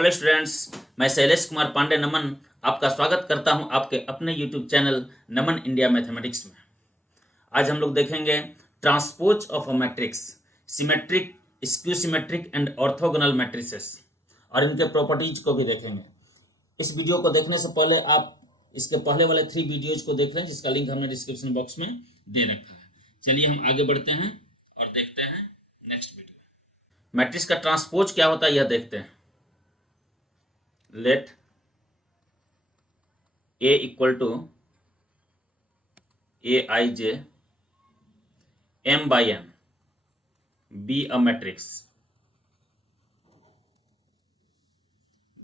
Hello students, मैं शैलेश कुमार पांडे नमन आपका स्वागत करता हूं आपके अपने यूट्यूब चैनल नमन इंडिया मैथमेटिक्स में। आज हम लोग देखेंगे transpose of a matrix, symmetric, skew symmetric and orthogonal matrices और इनके प्रॉपर्टीज को भी देखेंगे। इस वीडियो को देखने से पहले आप इसके पहले वाले 3 वीडियोज को देख लें, जिसका लिंक हमने डिस्क्रिप्शन बॉक्स में दे रखा है। चलिए हम आगे बढ़ते हैं और देखते हैं नेक्स्ट वीडियो। मैट्रिक्स का ट्रांसपोज क्या होता है यह देखते हैं। Let A equal to Aij m by n be a matrix,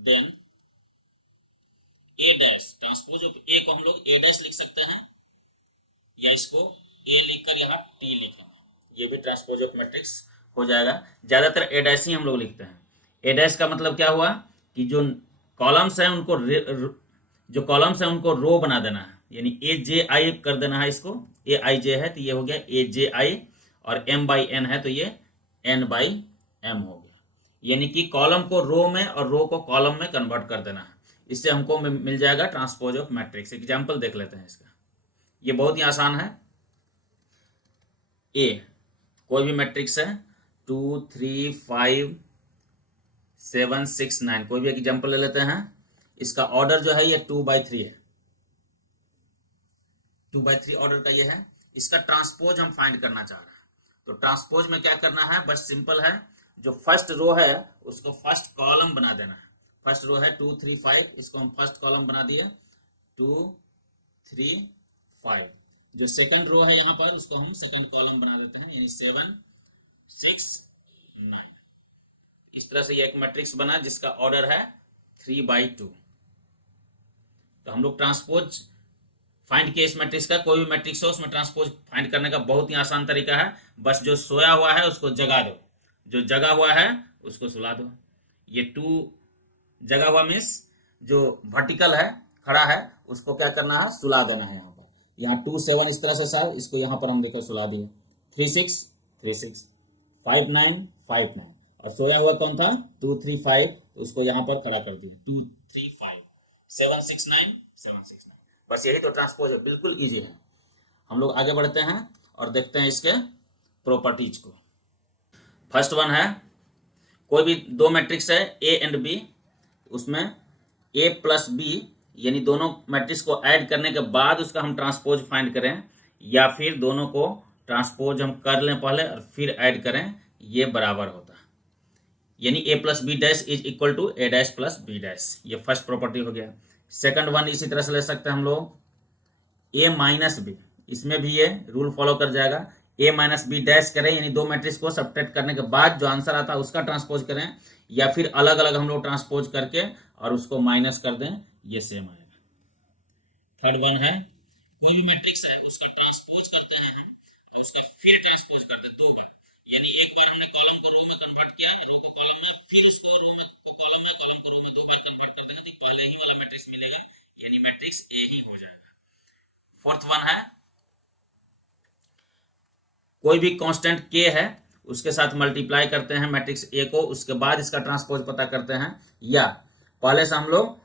then A dash, transpose of A को हम लोग A dash लिख सकते हैं या इसको A लिखकर यहाँ T लिखेंगे, ये भी ट्रांसपोज ऑफ मैट्रिक्स हो जाएगा। ज्यादातर A dash ही हम लोग लिखते हैं। A dash का मतलब क्या हुआ कि जो कॉलम्स हैं उनको रो बना देना है, यानी ए जे आई कर देना है। इसको ए आई जे है तो ये हो गया ए जे आई, और एम बाई एन है तो ये एन बाई एम हो गया। यानी कि कॉलम को रो में और रो को कॉलम में कन्वर्ट कर देना है। इससे हमको मिल जाएगा ट्रांसपोज ऑफ मैट्रिक्स। एग्जाम्पल देख लेते हैं इसका, ये बहुत ही आसान है। ए कोई भी मैट्रिक्स है 2 3 5 7 6 9, कोई भी एग्जाम्पल ले लेते हैं। इसका ऑर्डर जो है ये 2/3 है, 2/3 ऑर्डर का ये है। इसका ट्रांसपोज हम फाइंड करना चाह रहे हैं। तो ट्रांसपोज में क्या करना है, बस सिंपल है। जो फर्स्ट रो है उसको फर्स्ट कॉलम बना देना है। फर्स्ट रो है 2 3 5, इसको हम फर्स्ट कॉलम बना दिए 2 3 5। जो सेकंड रो है यहाँ पर उसको हम सेकंड कॉलम बना देते हैं, यानी 7 6 9। इस तरह से ये एक मैट्रिक्स बना जिसका ऑर्डर है 3/2। तो हम लोग ट्रांसपोज फाइंड किए इस मैट्रिक्स का। कोई भी मैट्रिक्स हो उसमें ट्रांसपोज फाइंड करने का बहुत ही आसान तरीका है। बस जो सोया हुआ है उसको जगा दो, जो जगा हुआ है उसको सुला दो। ये 2 जगा हुआ मीन्स जो वर्टिकल है, खड़ा है, उसको क्या करना है, सुला देना है। यहाँ पर यहाँ 2 7 इस तरह से सर, इसको यहाँ पर हम देखकर सुला दिए। 3 6 3 6, 5 9 5 9, और सोया हुआ कौन था 2 3 5, तो उसको यहाँ पर खड़ा कर दिए 2 3 5 7 6 9 7 6 9। बस यही तो ट्रांसपोज है, बिल्कुल इजी है। हम लोग आगे बढ़ते हैं और देखते हैं इसके प्रॉपर्टीज को। फर्स्ट वन है, कोई भी 2 मैट्रिक्स है ए एंड बी, उसमें ए प्लस बी यानी दोनों मैट्रिक्स को ऐड करने के बाद उसका हम ट्रांसपोज फाइंड करें, या फिर दोनों को ट्रांसपोज हम कर लें पहले और फिर ऐड करें, ये बराबर होता है। यानी A plus B dash is equal to A dash plus B dash, ये फर्स्ट प्रॉपर्टी हो गया। सेकंड वन इसी तरह से ले सकते हैं हम लोग, ए माइनस बी, इसमें भी ये रूल फॉलो कर जाएगा। ए माइनस बी डैश करें यानी 2 मैट्रिक्स को सब्ट्रैक्ट करने के बाद जो आंसर आता है उसका ट्रांसपोज करें, या फिर अलग अलग हम लोग ट्रांसपोज करके और उसको माइनस कर दें, ये सेम आएगा। थर्ड वन है, कोई भी मैट्रिक्स है उसका ट्रांसपोज करते हैं हम, तो उसका फिर ट्रांसपोज करते हैं 2 बार। यानी एक बार हमने कॉलम को रो में कन्वर्ट किया, रो को कॉलम में, फिर इसको रो में को कॉलम में, कॉलम को रो में 2 बार कन्वर्ट कर देंगे तो पहले ही वाला मैट्रिक्स मिलेगा, यानी मैट्रिक्स ए ही हो जाएगा। फोर्थ वन है, कोई भी कांस्टेंट के है उसके साथ मल्टीप्लाई करते हैं मैट्रिक्स ए को, उसके बाद इसका ट्रांसपोज पता करते हैं, या पहले से हम लोग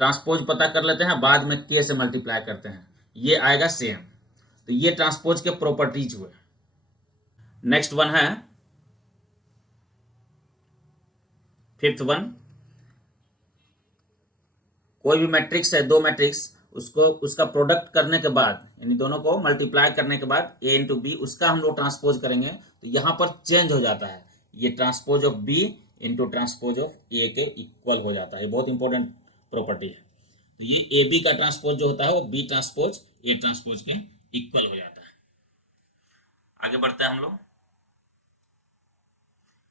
ट्रांसपोज पता कर लेते हैं बाद में के से मल्टीप्लाई करते हैं, ये आएगा सेम। तो ये ट्रांसपोज के प्रॉपर्टीज हुए। नेक्स्ट वन है फिफ्थ वन, कोई भी मैट्रिक्स है 2 मैट्रिक्स, उसको उसका प्रोडक्ट करने के बाद यानी दोनों को मल्टीप्लाई करने के बाद ए इंटू बी, उसका हम लोग ट्रांसपोज करेंगे तो यहां पर चेंज हो जाता है, ये transpose of B into transpose of A के इक्वल हो जाता है। ये बहुत इंपॉर्टेंट प्रॉपर्टी है। तो ये ए बी का ट्रांसपोज जो होता है वो बी ट्रांसपोज ए ट्रांसपोज के इक्वल हो जाता है। आगे बढ़ते हैं हम लोग।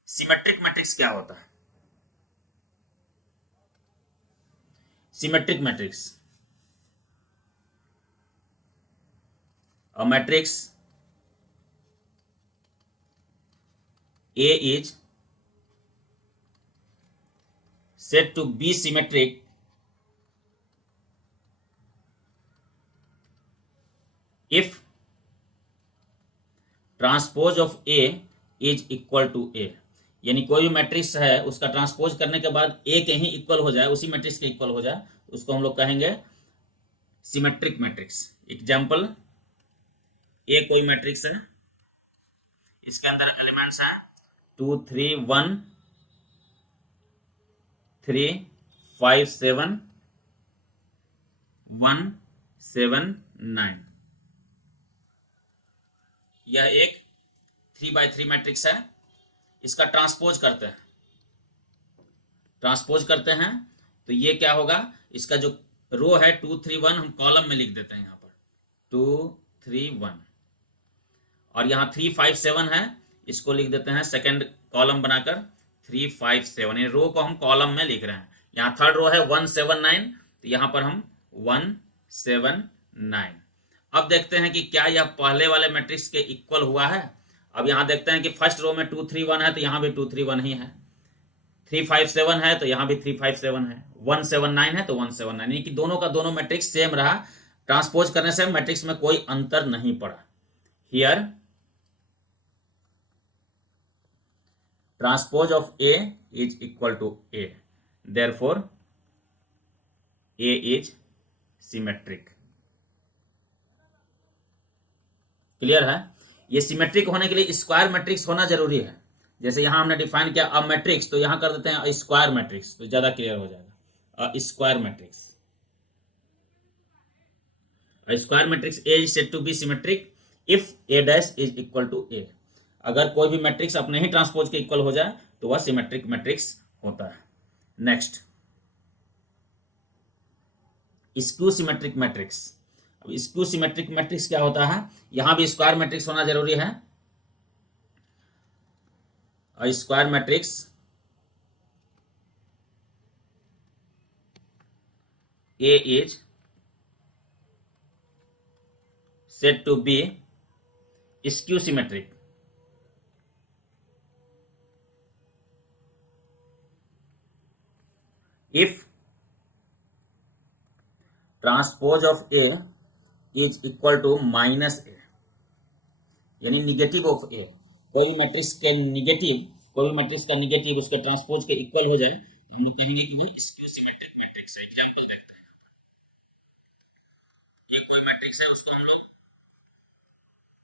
सिमेट्रिक मैट्रिक्स क्या होता है? Symmetric matrix, a matrix A is said to be symmetric if transpose of A is equal to A। यानी कोई भी मैट्रिक्स है उसका ट्रांसपोज करने के बाद ए के ही इक्वल हो जाए, उसी मैट्रिक्स के इक्वल हो जाए, उसको हम लोग कहेंगे सिमेट्रिक मैट्रिक्स। एग्जाम्पल, ए कोई मैट्रिक्स है, इसके अंदर एलिमेंट्स हैं 2 3 1 3 5 7 1 7 9। यह एक 3x3 मैट्रिक्स है। इसका ट्रांसपोज करते हैं तो ये क्या होगा, इसका जो रो है 2 3 1 हम कॉलम में लिख देते हैं, यहाँ पर 2 3 1, और यहाँ 3 5 7 है, इसको लिख देते हैं सेकंड कॉलम बनाकर 3 5 7। ये रो को हम कॉलम में लिख रहे हैं। यहाँ थर्ड रो है 1 7 9, तो यहाँ पर हम 1 7 9। अब देखते हैं कि क्या यह पहले वाले मैट्रिक्स के इक्वल हुआ है। अब यहाँ देखते हैं कि फर्स्ट रो में 2 3 1 है, तो यहाँ भी 2 3 1 ही है। 3 5 7 है, तो यहाँ भी 3 5 7 है। 1 7 9 है, तो 1 7 9, यानी कि दोनों का दोनों मैट्रिक्स सेम रहा। ट्रांसपोज करने से मैट्रिक्स में कोई अंतर नहीं पड़ा। Here transpose of A is equal to A, therefore A is symmetric। Clear है? ये सिमेट्रिक होने के लिए स्क्वायर मैट्रिक्स होना जरूरी है। जैसे यहां हमने डिफाइन किया अ मैट्रिक्स, तो यहां कर देते हैं स्क्वायर मैट्रिक्स, तो ज्यादा क्लियर हो जाएगा। Square matrix, square matrix A is said to be symmetric if A dash is equal to A। अगर कोई भी मैट्रिक्स अपने ही ट्रांसपोज के इक्वल हो जाए तो वह सिमेट्रिक मैट्रिक्स होता है। Next, skew symmetric matrix. अब स्क्यू सिमेट्रिक मैट्रिक्स क्या होता है? यहां भी स्क्वायर मैट्रिक्स होना जरूरी है। Square matrix A is said to be skew symmetric if transpose of A is equal to minus A, यानी निगेटिव ऑफ ए। कोई भी मैट्रिक्स के निगेटिव, कोई भी मैट्रिक्स का निगेटिव उसके ट्रांसपोज के इक्वल हो जाए, हम लोग कहेंगे कि वो स्क्यू सिमेट्रिक मैट्रिक्स है। एग्जांपल देखते हैं, ये कोई मैट्रिक्स है, उसको हम लोग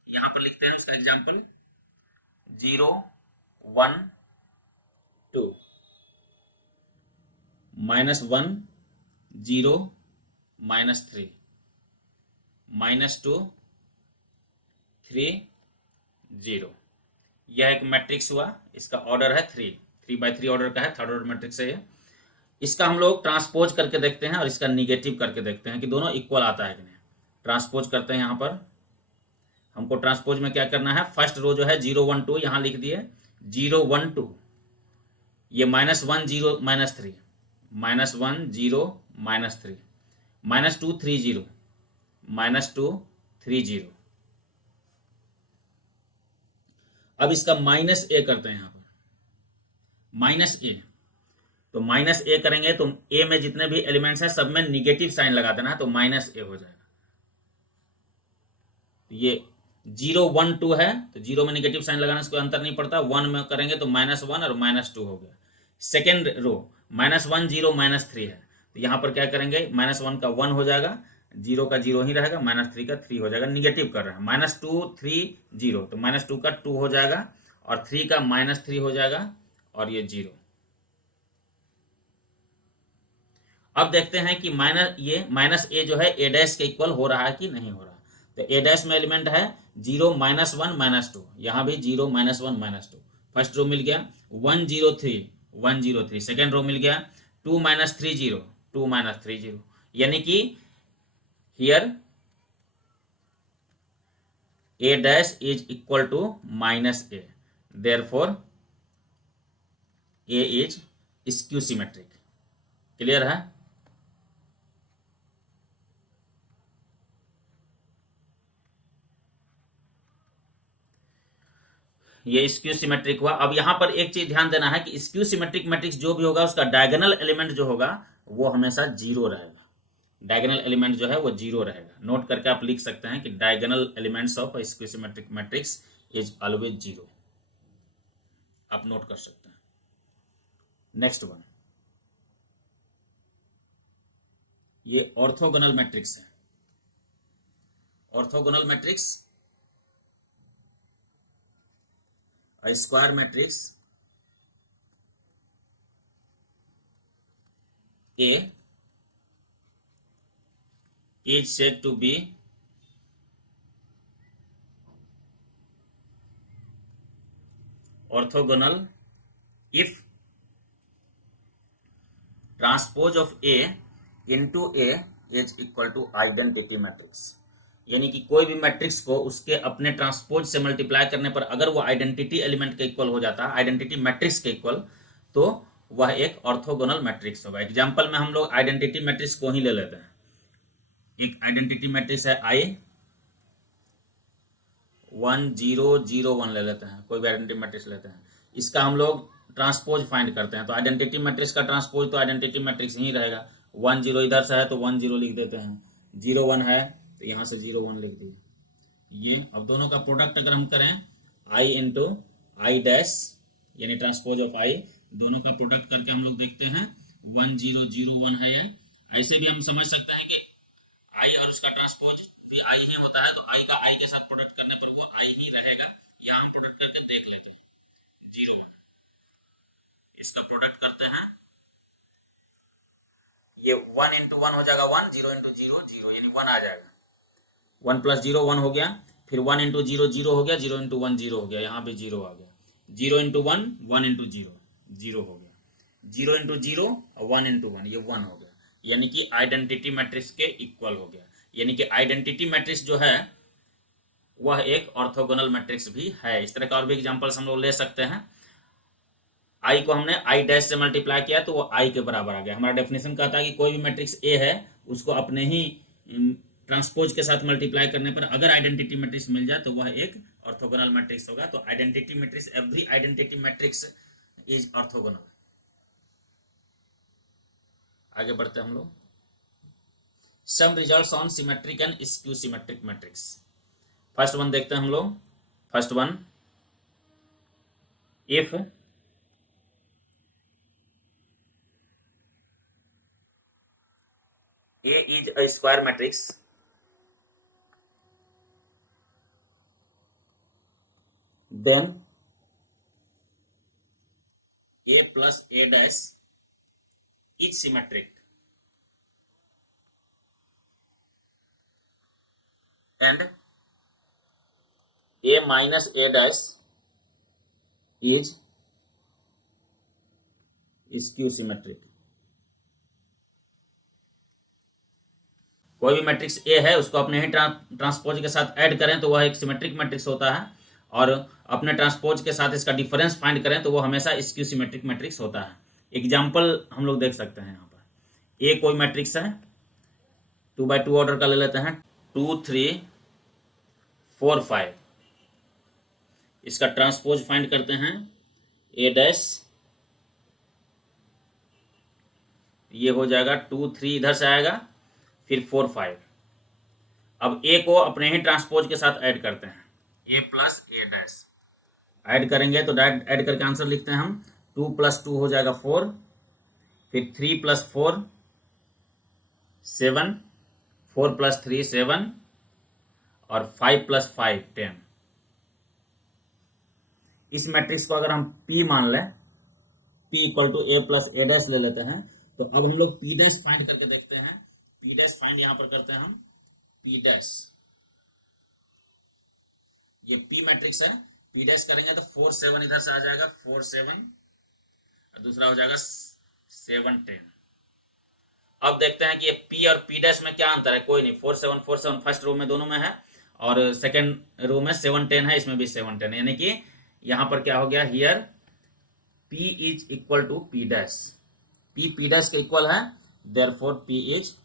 यहां पर लिखते हैं। उसका एग्जांपल 0 1 2 -1 0 -3 -2 3 0। यह एक मैट्रिक्स हुआ, इसका ऑर्डर है 3 ऑर्डर का है, थर्ड ऑर्डर मैट्रिक्स है ये। इसका हम लोग ट्रांसपोज करके देखते हैं और इसका निगेटिव करके देखते हैं कि दोनों इक्वल आता है कि नहीं। ट्रांसपोज करते हैं, यहाँ पर हमको ट्रांसपोज में क्या करना है, फर्स्ट रो जो है 0 1 2 यहाँ लिख दिए, 0 1 2, ये -1 0 -3, -1 0 -3, -2 3 0, -2 3 0। अब इसका -a करते हैं, यहाँ पर -a, तो -a करेंगे तो a में जितने भी एलिमेंट्स हैं सब में निगेटिव साइन लगा देना है, तो -a हो जाएगा। ये 0 1 2 है, तो 0 में निगेटिव साइन लगाने से कोई अंतर नहीं पड़ता। 1 में करेंगे तो -1 और -2 हो गया। सेकेंड रो -1 0 -3 है, तो यहाँ पर क्या करेंगे, -1 का 1 हो जाएगा, 0 का 0 ही रहेगा, -3 का 3 हो जाएगा। निगेटिव कर रहे हैं, -2 3 0, तो -2 का 2 हो जाएगा और 3 का -3 हो जाएगा और ये 0। अब देखते हैं कि -a जो है a डैश के इक्वल हो रहा है कि नहीं हो रहा। तो a डैश में एलिमेंट है 0 -1 -2, यहाँ भी 0 -1 -2। फर्स्ट रो मिल गया 1 0 3 1 0 3, सेकेंड रो मिल गया 2 -3 0 2 -3 0, यानी कि here a dash is equal to -a, therefore a is skew symmetric. Clear है? ये स्क्यू सिमेट्रिक हुआ। अब यहां पर एक चीज ध्यान देना है कि स्क्यू सिमेट्रिक मैट्रिक्स जो भी होगा उसका डायगोनल एलिमेंट जो होगा वो हमेशा 0 रहेगा। डायगोनल एलिमेंट जो है वो 0 रहेगा। नोट करके आप लिख सकते हैं कि diagonal elements of skew symmetric matrix is always 0। आप नोट कर सकते हैं। नेक्स्ट वन, ये ऑर्थोगोनल मैट्रिक्स है। Orthogonal matrix, a square matrix A is said to be orthogonal if transpose of A into A is equal to identity matrix। यानी कि कोई भी मैट्रिक्स को उसके अपने ट्रांसपोज से मल्टीप्लाई करने पर अगर वो आइडेंटिटी एलिमेंट के इक्वल हो जाता है, आइडेंटिटी मैट्रिक्स के इक्वल, तो वह एक ऑर्थोगोनल मैट्रिक्स होगा। एग्जांपल में हम लोग आइडेंटिटी मैट्रिक्स को ही ले लेते हैं। एक आइडेंटिटी मैट्रिक्स है I 1 0 0 1 ले लेते हैं, कोई भी आइडेंटिटी मैट्रिक्स लेते हैं, इसका हम लोग ट्रांसपोज फाइंड करते हैं। तो आइडेंटिटी मैट्रिक्स का ट्रांसपोज तो आइडेंटिटी मैट्रिक्स ही रहेगा। 1 0 इधर से है तो 1 0 लिख देते हैं, 0 1 है तो यहाँ से 0 1 लिख दिए। ये अब दोनों का प्रोडक्ट अगर हम करें I इंटू आई डैश यानी ट्रांसपोज ऑफ I, दोनों का प्रोडक्ट करके हम लोग देखते हैं 1 0 0 1 है। ऐसे भी हम समझ सकते हैं कि I और उसका ट्रांसपोज भी I ही होता है, तो I का I के साथ प्रोडक्ट करने पर वो I ही रहेगा। यहाँ हम प्रोडक्ट करके देख लेते हैं 0 1, इसका प्रोडक्ट करते हैं, ये 1 इंटू 1 हो जाएगा 1, 0 इंटू 0 0 यानी 1 आ जाएगा। 1 प्लस 0 1 हो गया, फिर 1 इंटू 0 0 हो गया, 0 इंटू 1 0 हो गया, यहाँ भी 0 आ गया। 0 इंटू 1 1 इंटू 0 0 हो गया, 0 इंटू 0 1 इंटू 1 ये 1 हो गया, यानी कि आइडेंटिटी मैट्रिक्स के इक्वल हो गया। यानी कि आइडेंटिटी मैट्रिक्स जो है वह एक ऑर्थोगोनल मैट्रिक्स भी है। इस तरह का और भी एग्जांपल्स हम लोग ले सकते हैं। आई को हमने आई डैश से मल्टीप्लाई किया तो वो आई के बराबर आ गया। हमारा डेफिनेशन कहता है कि कोई भी मैट्रिक्स ए है उसको अपने ही ट्रांसपोज के साथ मल्टीप्लाई करने पर अगर आइडेंटिटी मैट्रिक्स मिल जाए तो वह एक ऑर्थोगोनल मैट्रिक्स होगा। तो identity matrix, every identity matrix is orthogonal. आगे बढ़ते हैं हम लोग। Some results on symmetric and skew symmetric matrix. First one देखते हैं हम लोग। First one, if A is a square matrix then A plus A dash is symmetric and A minus A dash is skew symmetric। कोई भी matrix A है उसको अपने ही transpose के साथ ऐड करें तो वह एक सिमेट्रिक मैट्रिक्स होता है, और अपने ट्रांसपोज के साथ इसका डिफरेंस फाइंड करें तो वो हमेशा स्क्यू सिमेट्रिक मैट्रिक्स होता है। एग्जांपल हम लोग देख सकते हैं। यहाँ पर ए कोई मैट्रिक्स है, 2x2 ऑर्डर का ले लेते हैं, 2 3 4 5, इसका ट्रांसपोज फाइंड करते हैं ए डैश, ये हो जाएगा 2 3 इधर से आएगा, फिर 4 5। अब ए को अपने ही ट्रांसपोज के साथ ऐड करते हैं, ए प्लस ए डैश ऐड करेंगे तो डायरेक्ट ऐड करके आंसर लिखते हैं हम। 2 प्लस 2 हो जाएगा 4, फिर 3 प्लस 4 7, 4 प्लस 3 7, और 5 प्लस 5 10। इस मैट्रिक्स को अगर हम P मान लें, P equal to A plus A dash ले लेते हैं, तो अब हम लोग P डैश फाइंड करके देखते हैं। P डैश फाइंड यहां पर करते हैं हम, P डैश, ये P मैट्रिक्स है, P डैश करेंगे तो 4 7 इधर से आ जाएगा, 4 7, और दूसरा हो जाएगा 7 10। अब देखते हैं कि ये P और P डैश में क्या अंतर है। कोई नहीं, 4 7 फर्स्ट रो में दोनों में है, और सेकेंड रो में 7 10 है, इसमें भी 7 10 है, यानी कि यहां पर क्या हो गया, here P is equal to P dash, P dash के इक्वल है, therefore P is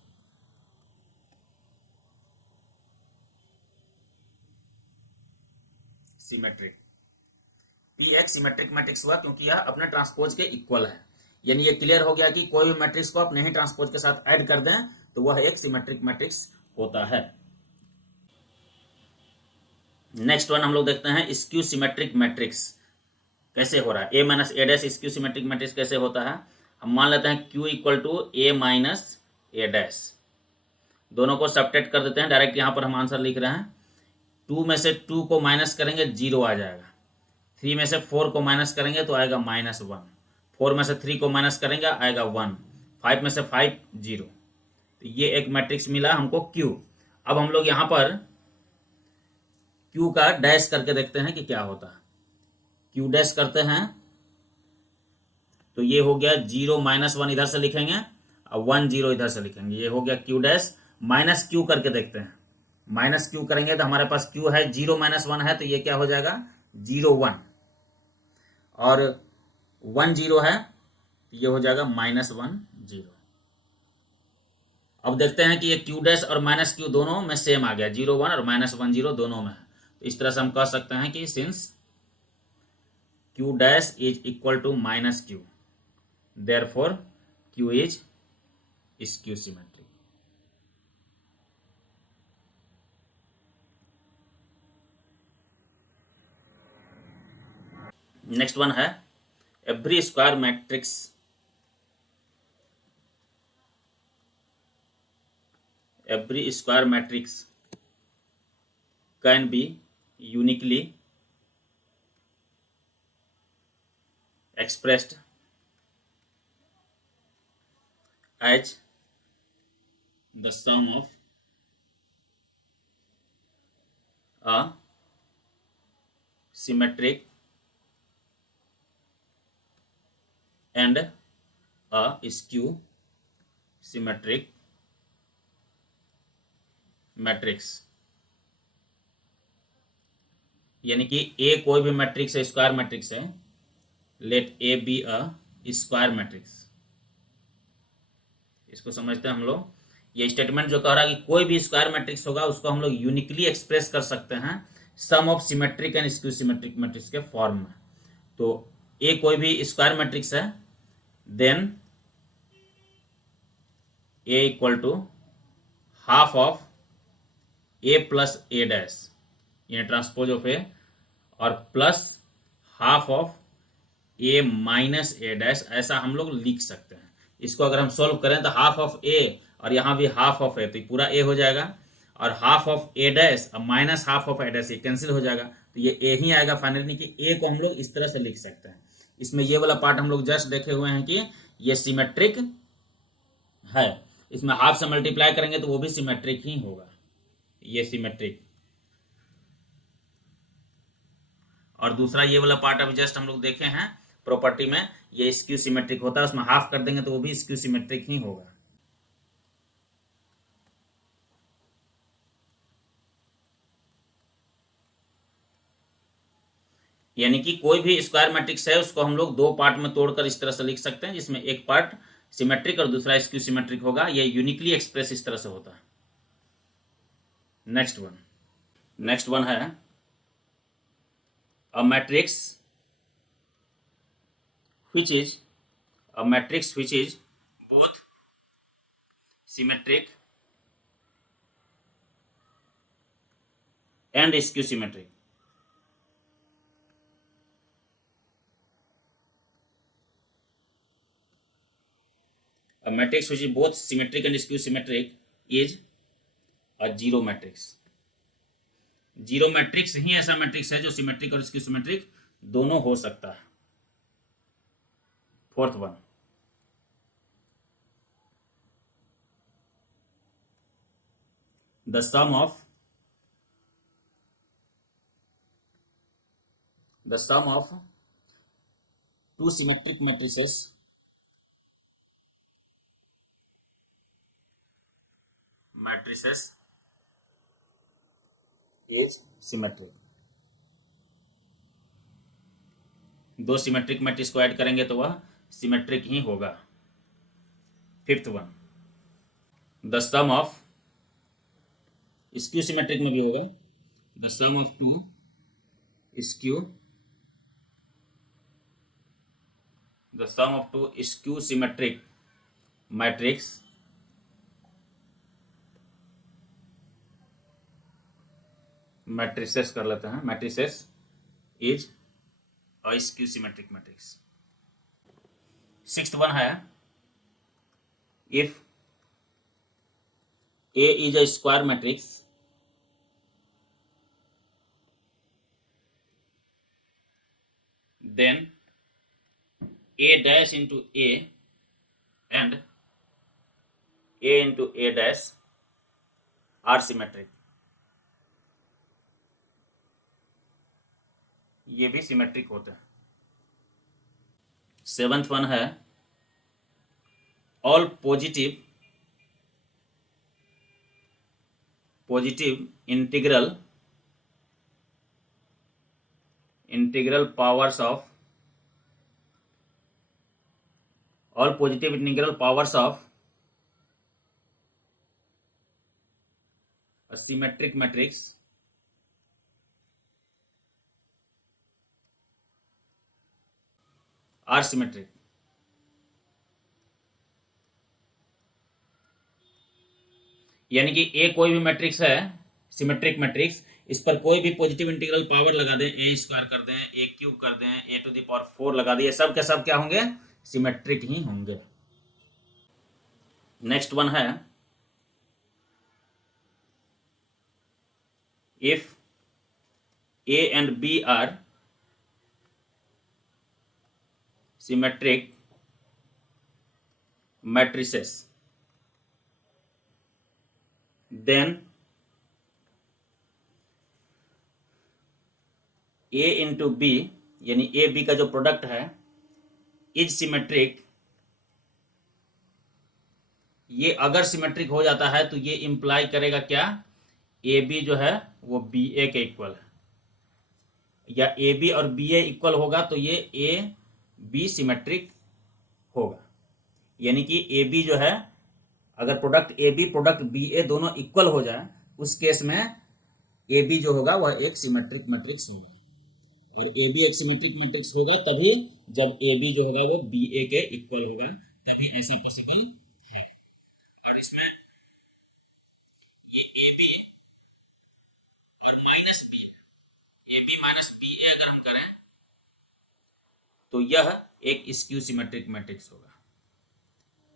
symmetric. P एक सिमेट्रिक मैट्रिक्स हुआ क्योंकि यह अपने ट्रांसपोज के इक्वल है। यानी ये क्लियर हो गया कि कोई भी मैट्रिक्स को अपने ही ट्रांसपोज के साथ ऐड कर दें तो वह एक सिमेट्रिक मैट्रिक्स होता है। नेक्स्ट वन हम लोग देखते हैं स्क्यू सिमेट्रिक मैट्रिक्स। कैसे हो रहा है, A minus A dash skew symmetric matrix कैसे होता है। हम मान लेते हैं Q equal to A minus A dash, दोनों को सब्ट्रैक्ट कर देते हैं, डायरेक्ट यहाँ पर हम आंसर लिख रहे हैं। 2 में से 2 को माइनस करेंगे 0 आ जाएगा, 3 में से 4 को माइनस करेंगे तो आएगा -1, 4 में से 3 को माइनस करेंगे आएगा 1, 5 में से 5 0। तो ये एक मैट्रिक्स मिला हमको Q। अब हम लोग यहाँ पर Q का डैश करके देखते हैं कि क्या होता है। Q डैश करते हैं तो ये हो गया 0 -1 इधर से लिखेंगे और 1 0 इधर से लिखेंगे, ये हो गया Q डैश। माइनस Q करके देखते हैं, माइनस Q करेंगे तो हमारे पास Q है 0 -1 है तो ये क्या हो जाएगा 0 1, और 1 0 है तो ये हो जाएगा -1 0। अब देखते हैं कि ये Q डैश और माइनस Q दोनों में सेम आ गया, 0 1 और -1 0 दोनों में है। तो इस तरह से हम कह सकते हैं कि since Q dash is equal to -Q, therefore Q is skew symmetric. Next one है every square matrix can be uniquely expressed as the sum of a symmetric and a skew symmetric matrix. यानी कि A कोई भी matrix है, square matrix है, let A B a square matrix. इसको समझते हैं हम लोग। ये स्टेटमेंट जो कह रहा है कि कोई भी स्क्वायर मैट्रिक्स होगा उसको हम लोग यूनिकली एक्सप्रेस कर सकते हैं sum of symmetric and skew symmetric matrix के फॉर्म में। तो ए कोई भी स्क्वायर मैट्रिक्स है, then A equal to half of A plus A dash, यानी ट्रांसपोज ऑफ ए, और plus half of A minus A dash, ऐसा हम लोग लिख सकते हैं। इसको अगर हम सॉल्व करें तो हाफ ऑफ ए और यहाँ भी हाफ ऑफ ए, तो पूरा ए हो जाएगा, और हाफ ऑफ ए डैश और minus half of A dash ये कैंसिल हो जाएगा, तो ये ए ही आएगा फाइनली, कि ए को हम लोग इस तरह से लिख सकते हैं। इसमें ये वाला पार्ट हम लोग जस्ट देखे हुए हैं कि ये सिमेट्रिक है, इसमें हाफ से मल्टीप्लाई करेंगे तो वो भी सिमेट्रिक ही होगा, ये सिमेट्रिक। और दूसरा ये वाला पार्ट अभी जस्ट हम लोग देखे हैं प्रॉपर्टी में, ये स्क्यू सिमेट्रिक होता है, उसमें हाफ कर देंगे तो वो भी स्क्यू सिमेट्रिक ही होगा। यानी कि कोई भी स्क्वायर मैट्रिक्स है उसको हम लोग दो पार्ट में तोड़कर इस तरह से लिख सकते हैं, जिसमें एक पार्ट सिमेट्रिक और दूसरा स्क्यू सिमेट्रिक होगा। ये यूनिकली एक्सप्रेस इस तरह से होता है। नेक्स्ट वन है a matrix which is both symmetric and skew symmetric। A matrix which is both symmetric and skew symmetric is a zero matrix। Zero matrix ही ऐसा मैट्रिक्स है जो सिमेट्रिक और स्क्यू सिमेट्रिक दोनों हो सकता है। Fourth one, the sum of two symmetric matrices is symmetric. दो सिमेट्रिक मैट्रिक्स को ऐड करेंगे तो वह सिमेट्रिक ही होगा। Fifth one, the sum of, skew symmetric में भी होगा, the sum of two skew symmetric matrix matrices कर लेते हैं, मैट्रिसेस इज और skew symmetric matrix. Sixth one है if A is a square matrix then A dash into A and A into A dash are symmetric। ये भी symmetric होते हैं। Seventh one है all positive integral powers of all positive integral powers of a symmetric matrix are symmetric। यानी कि A कोई भी matrix है सिमेट्रिक मैट्रिक्स, इस पर कोई भी पॉजिटिव इंटीग्रल पावर लगा दें, ए स्क्वायर कर दें, ए क्यूब कर दें, ए टू द पावर 4 लगा दें, ये सब के सब क्या होंगे? सिमेट्रिक ही होंगे। नेक्स्ट वन है if A and B are symmetric matrices then A into B यानी ए बी का जो प्रोडक्ट है इज सिमेट्रिक। ये अगर सिमेट्रिक हो जाता है तो ये इंप्लाई करेगा क्या? ए बी जो है वो बी ए के इक्वल है, या ए बी और बी ए इक्वल होगा तो ये ए बी सिमेट्रिक होगा। यानी कि ए बी जो है अगर product A B product B A दोनों इक्वल हो जाए उस केस में ए बी जो होगा वह एक सिमेट्रिक मैट्रिक्स होगा। और ए बी एक सिमेट्रिक मैट्रिक्स होगा तभी जब ए बी जो होगा वो बी ए के इक्वल होगा, तभी ऐसा पॉसिबल है। और इसमें ये ए बी और minus B, A B minus B A अगर हम करें तो यह एक स्क्यू सिमेट्रिक मैट्रिक्स होगा।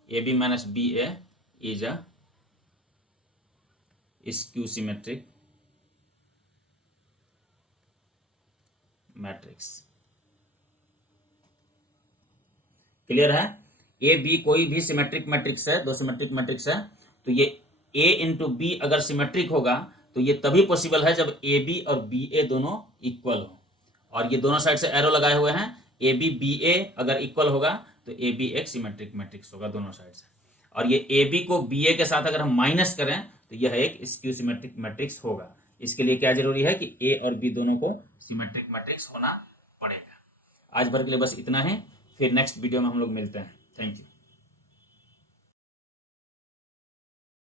A B minus B A is a skew symmetric matrix. Clear है? ए बी कोई भी सिमेट्रिक मैट्रिक्स है, दो सिमेट्रिक मैट्रिक्स है, तो ये ए इंटू बी अगर सिमेट्रिक होगा तो ये तभी पॉसिबल है जब ए बी और बी ए दोनों इक्वल हो। और ये दोनों साइड से एरो लगाए हुए हैं, ए बी बी ए अगर इक्वल होगा तो ए बी एक सिमेट्रिक मैट्रिक्स होगा दोनों साइड से। और ये ए बी को बी ए के साथ अगर हम माइनस करें तो यह एक स्क्यू सिमेट्रिक मैट्रिक्स होगा। इसके लिए क्या जरूरी है कि ए और बी दोनों को सिमेट्रिक मैट्रिक्स होना पड़ेगा। आज भर के लिए बस इतना है, फिर नेक्स्ट वीडियो में हम लोग मिलते हैं। Thank you.